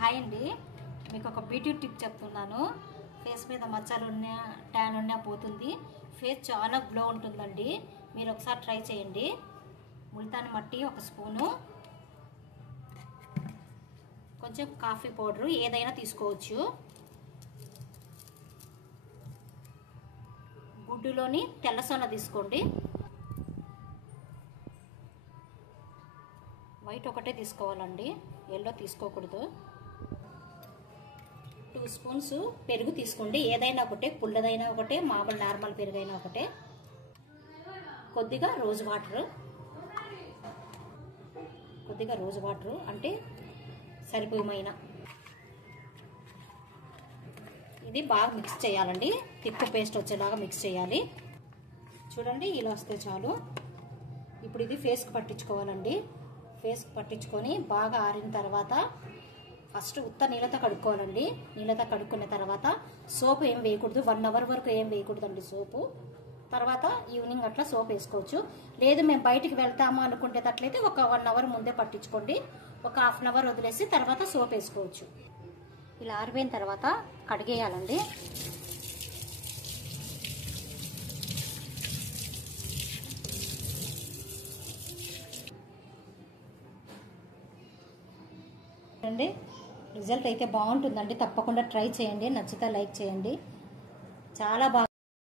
Hi అండి, మీకు ఒక బ్యూటీ టిప్ చెప్తున్నాను. ఫేస్ మీద మచ్చలు ఉన్నా ట్యాన్ ఉన్నా పోతుంది. ఫేస్ చాలా గ్లో ఉంటుందండి. మీరు ఒకసారి ట్రై చేయండి. ముల్తాని మట్టి 1 స్పూను, కొంచెం కాఫీ పౌడరు ఏదైనా తీసుకోవచ్చు. గుడ్డులోని తెల్ల సొన తీసుకోండి. వైట్ ఒకటే తీసుకోవాలండి, ఎల్లో తీసుకోకూడదు. 2 స్పూన్స్ పెరుగు తీసుకోండి. ఏదైనా ఒకటే, పుల్లదైనా ఒకటే, మామూలు నార్మల్ పెరుగైనా ఒకటే. కొద్దిగా రోజ్ వాటర్ అంటే సరిపోయిన. ఇది బాగా మిక్స్ చేయాలండి. తిక్కు పేస్ట్ వచ్చేలాగా మిక్స్ చేయాలి. చూడండి, ఇలా వస్తే చాలు. ఇప్పుడు ఇది ఫేస్కి పట్టించుకోవాలండి. ఫేస్కి పట్టించుకొని బాగా ఆరిన తర్వాత ఫస్ట్ ఉత్త నీళ్ళతో కడుక్కోవాలండి. నీళ్ళతో కడుక్కున్న తర్వాత సోపు ఏం వేయకూడదు. 1 అవర్ వరకు ఏం వేయకూడదండి సోపు. తర్వాత ఈవినింగ్ అట్లా సోప్ వేసుకోవచ్చు. లేదు మేము బయటికి వెళ్తాము అనుకునేటట్లయితే ఒక 1 అవర్ ముందే పట్టించుకోండి. ఒక ½ అవర్ వదిలేసి తర్వాత సోప్ వేసుకోవచ్చు. ఇలా ఆరిపోయిన తర్వాత కడిగేయాలండి. అండి, రిజల్ట్ అయితే బాగుంటుందండి. తప్పకుండా ట్రై చేయండి. నచ్చితే లైక్ చేయండి. చాలా బాగా